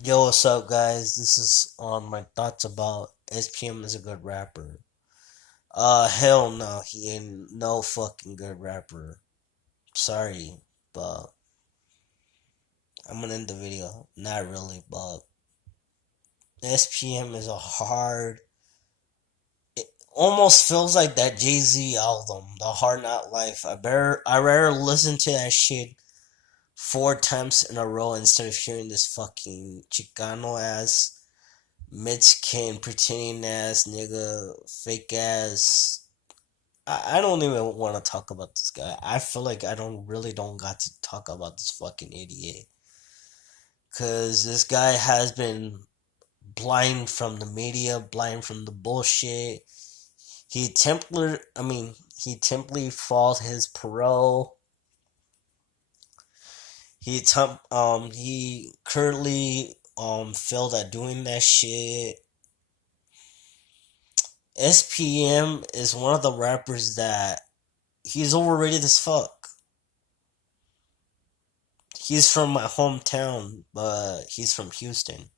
Yo, what's up, guys? This is on my thoughts about SPM is a good rapper. Hell no, he ain't no fucking good rapper. Sorry, but I'm gonna end the video. Not really, but SPM is a hard. It almost feels like that Jay Z album, The Hard Not Life. I rather listen to that shit 4 times in a row instead of hearing this fucking Chicano ass Mexican pretending ass nigga, fake ass. I don't even want to talk about this guy. I feel like I don't got to talk about this fucking idiot. Cause this guy has been blind from the media, blind from the bullshit. He temporarily fought his parole. He currently failed at doing that shit. SPM is one of the rappers that he's overrated as fuck. He's from my hometown, but he's from Houston.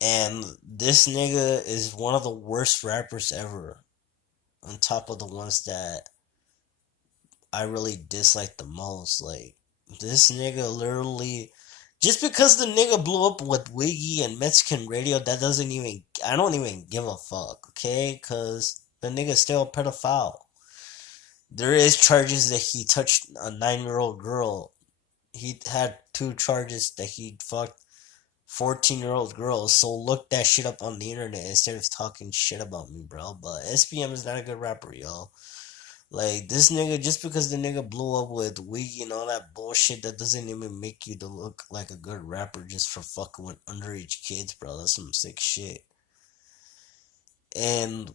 And this nigga is one of the worst rappers ever. On top of the ones that I really dislike the most. Like, this nigga literally. Just because the nigga blew up with Wiggy and Mexican radio, that doesn't even. I don't even give a fuck, okay? Because the nigga's still a pedophile. There is charges that he touched a 9-year-old girl. He had two charges that he fucked 14-year-old girls. So look that shit up on the internet instead of talking shit about me, bro. But SPM is not a good rapper, yo. Like, this nigga, just because the nigga blew up with Wiggy and all that bullshit, that doesn't even make you to look like a good rapper just for fucking with underage kids, bro. That's some sick shit. And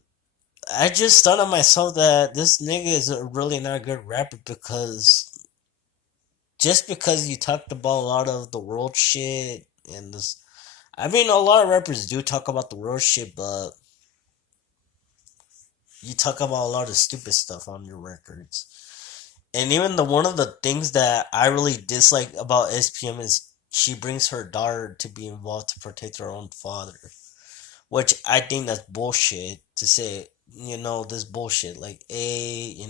I just thought to myself that this nigga is a really not a good rapper because just because you talked about a lot of the world shit and this, a lot of rappers do talk about the world shit, but you talk about a lot of stupid stuff on your records. And even the one of the things that I really dislike about SPM is she brings her daughter to be involved to protect her own father, which I think that's bullshit to say. This bullshit like, hey,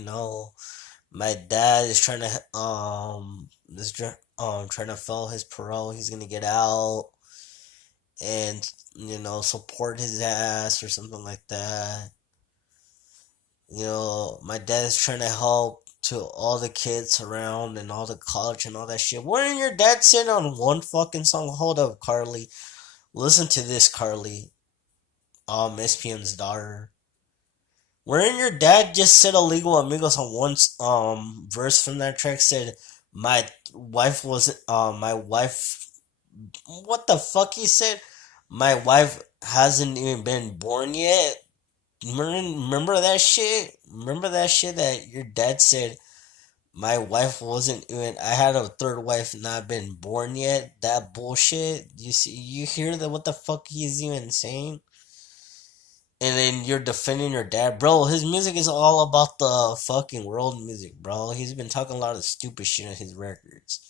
my dad is trying to trying to file his parole. He's gonna get out, and support his ass or something like that. My dad's trying to help to all the kids around and all the college and all that shit. Wouldn't your dad sit on one fucking song? Hold up, Carly. Listen to this, Carly. SPM's daughter. Wherein your dad just said illegal amigos on one verse from that track said my wife was my wife, what the fuck he said? My wife hasn't even been born yet. Remember that shit? Remember that shit that your dad said my wife wasn't even, I had a third wife not been born yet? That bullshit. You hear that what the fuck he's even saying? And then you're defending your dad, bro. His music is all about the fucking world music, bro. He's been talking a lot of stupid shit on his records.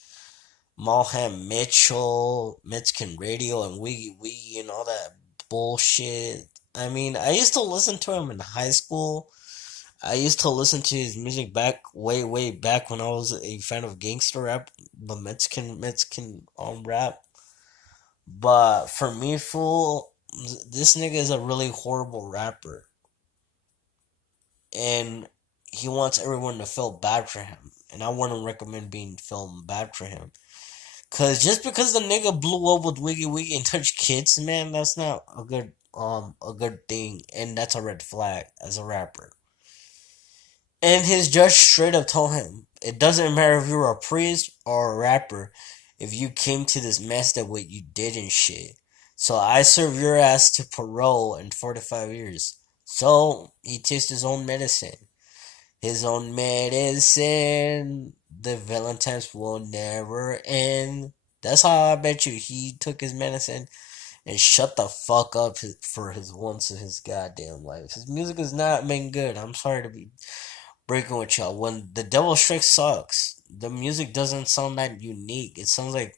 Malham Mitchell, Mexican Radio, and Wiggy Wiggy, and all that bullshit. I used to listen to him in high school. I used to listen to his music back, way, way back when I was a fan of gangster rap, the Mexican rap. But for me, fool, this nigga is a really horrible rapper, and he wants everyone to feel bad for him. And I wouldn't recommend being felt bad for him. Cause just because the nigga blew up with Wiggy Wiggy and touched kids, man, that's not a good thing, and that's a red flag as a rapper. And his judge straight up told him, it doesn't matter if you're a priest or a rapper, if you came to this mess that what you did and shit. So I serve your ass to parole in 45 years. So he takes his own medicine. His own medicine. The Valentine's will never end. That's how I bet you he took his medicine and shut the fuck up for his once in his goddamn life. His music has not been good. I'm sorry to be breaking with y'all. When the Devil Strike sucks, the music doesn't sound that unique. It sounds like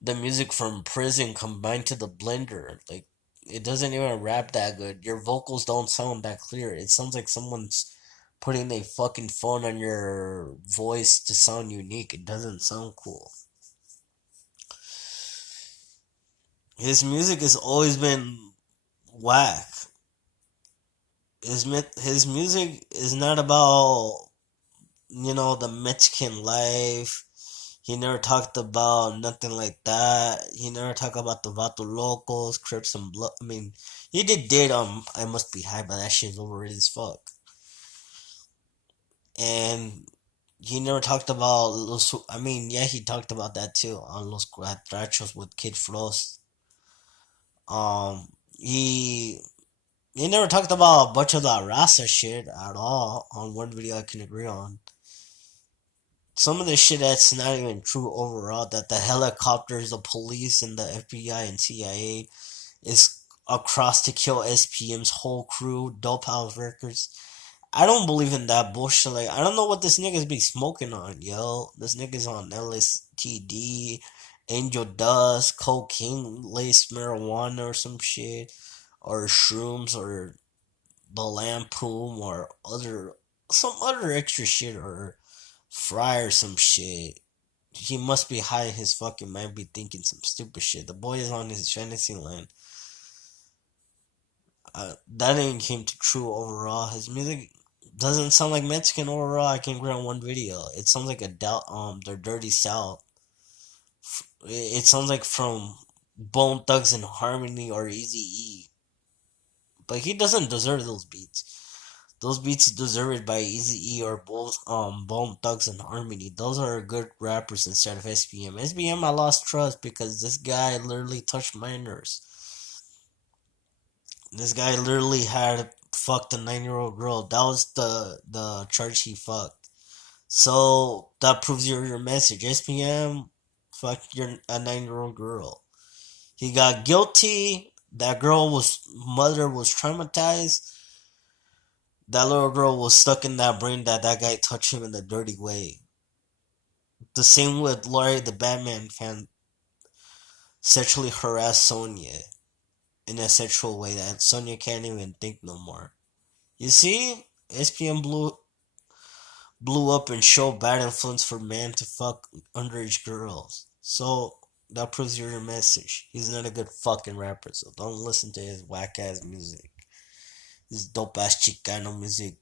the music from prison combined to the blender. Like, it doesn't even rap that good. Your vocals don't sound that clear. It sounds like someone's putting a fucking phone on your voice to sound unique. It doesn't sound cool. His music has always been whack. His music is not about, the Mexican life. He never talked about nothing like that. He never talked about the Vato Locos, Crips and Blood. I mean, he did I Must Be High, but that shit's overrated as fuck. And he never talked about I mean, yeah, he talked about that too on Los Cuatrachos with Kid Frost. Um, he he never talked about a bunch of that Rasa shit at all on one video I can agree on. Some of the shit that's not even true overall, that the helicopters, the police, and the FBI and CIA is across to kill SPM's whole crew, Dope House Records. I don't believe in that bullshit. Like, I don't know what this nigga's be smoking on, yo. This nigga's on LSTD, angel dust, cocaine, laced marijuana or some shit, or shrooms, or the lampoon, or some other extra shit, or fry or some shit. He must be high in his fucking mind, be thinking some stupid shit. The boy is on his fantasy land. That ain't came to true overall. His music doesn't sound like Mexican overall. I can agree on one video. It sounds like their dirty south. It sounds like from Bone Thugs and Harmony or Easy E. But he doesn't deserve those beats. Those beats deserved by Easy E or both Bone Thugs and Harmony. Those are good rappers instead of SPM. SPM I lost trust because this guy literally touched minors. This guy literally had fucked a 9-year-old girl. That was the charge he fucked. So that proves your message. SPM fucked your a 9-year-old girl. He got guilty. That girl was mother was traumatized. That little girl was stuck in that brain that guy touched him in a dirty way. The same with Laurie the Batman fan sexually harassed Sonya in a sexual way that Sonya can't even think no more. You see, SPM blew up and showed bad influence for men to fuck underage girls. So that proves your message. He's not a good fucking rapper, so don't listen to his whack ass music. His dope ass Chicano music.